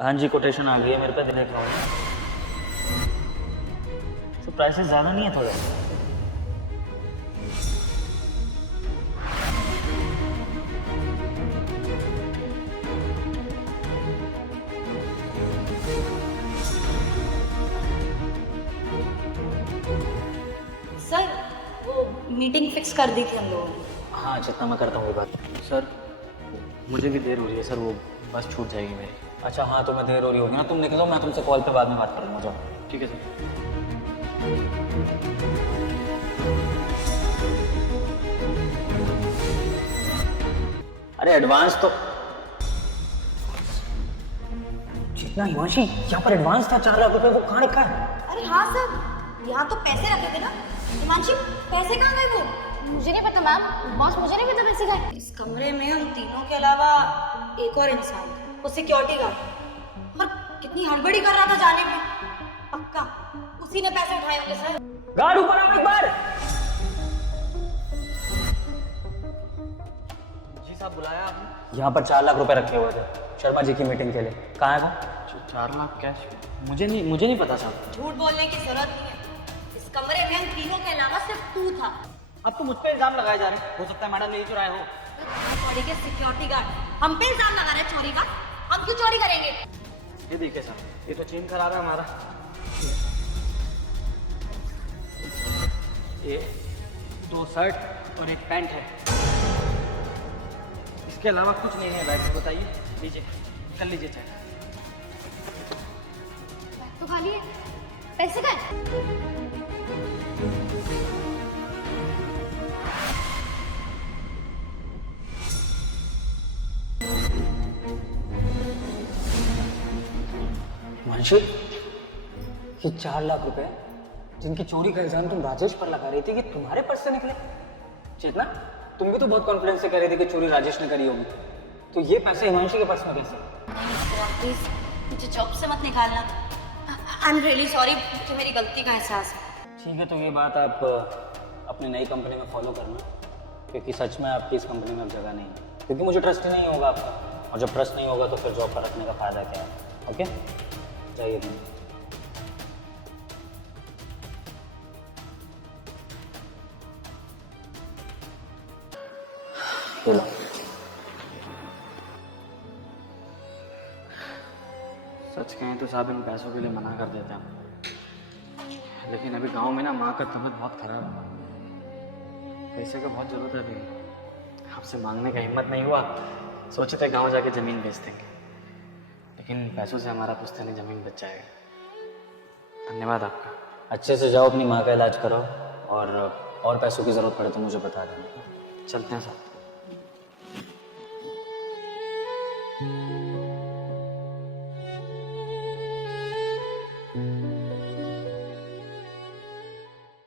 हाँ जी, कोटेशन आ गई है मेरे पे, देख रहा हूँ। तो प्राइसेस ज़्यादा नहीं है थोड़े? सर वो मीटिंग फिक्स कर दी थी हम लोगों ने। हाँ, जितना मैं करता हूँ ये बात। सर मुझे भी देर हो रही है सर, वो बस छूट जाएगी मेरी। अच्छा हाँ, तुम्हें देर हो रही होगी ना, तुम निकलो, मैं तुमसे कॉल पे बाद में बात करूँगा। जाओ। ठीक है सर। अरे एडवांस तो जितना हिमांशी, यहाँ पर एडवांस था 4 लाख रुपए, वो कहाँ रखा है? अरे हाँ सर, यहाँ तो पैसे रखे थे ना। हिमांशी पैसे कहाँ गए वो? मुझे नहीं पता मैम, बॉस मुझे नहीं पता पैसे गए। इस कमरे में हम तीनों के अलावा एक और इंसान, वो सिक्योरिटी गार्ड, और कितनी हड़बड़ी कर रहा था जाने में। पक्का उसी ने पैसे उठाए होंगे सर। गार्ड ऊपर आओ एक बार। जी साहब, बुलाया आपने? यहाँ पर 4 लाख रुपए रखे हुए थे शर्मा जी की मीटिंग के लिए, कहाँ है वो? 4 लाख कैश? मुझे नहीं पता साहब। झूठ बोलने की जरूरत नहीं है। इस कमरे में हम तीनों के अलावा सिर्फ तू था। अब तो मुझ पे इल्जाम लगाए जा रहे हैं, हो सकता है मैडम यही चुराए हो। चोरी के सिक्योरिटी गार्ड हम पे इल्जाम लगा रहे हैं चोरी का। हम क्यों चोरी करेंगे? ये देखिए साहब, ये तो चेन खराब है हमारा। ये 2 शर्ट और एक पैंट है, इसके अलावा कुछ नहीं है बैग में। बताइए, लीजिए, कर लीजिए चेक। बैग तो खाली है, पैसे गए? हिमांशी, ये 4 लाख रुपए जिनकी चोरी का इल्जाम तुम राजेश पर लगा रही थी, कि तुम्हारे पर्स से निकले? चेतना, तुम भी तो बहुत कॉन्फिडेंस से कह रही थी कि चोरी राजेश ने करी होगी, तो ये पैसे हिमांशी के पर्स में कैसे? प्लीज मुझे जॉब से मत निकालना। आई एम रियली सॉरी, मुझे मेरी गलती का एहसास है। ठीक है, तो ये बात आप अपनी नई कंपनी में फॉलो करना, क्योंकि सच में आपकी इस कंपनी में अब जगह नहीं है, क्योंकि मुझे ट्रस्ट ही नहीं होगा आपका, और जब ट्रस्ट नहीं होगा तो फिर जॉब पर रखने का फ़ायदा क्या है? ओके, जाइए तुम। सच कहें तो साहब, इन पैसों के लिए मना कर देते हैं, लेकिन अभी गांव में ना माँ का तबीयत बहुत खराब है, पैसे का बहुत ज़रूरत है। अभी आपसे मांगने का हिम्मत नहीं हुआ, सोचे थे गांव जाके ज़मीन बेच देंगे, लेकिन पैसों से हमारा पुश्तैनी ज़मीन बच जाएगा। धन्यवाद आपका। अच्छे से जाओ, अपनी माँ का इलाज करो, और पैसों की ज़रूरत पड़े तो मुझे बता देना। चलते हैं साहब।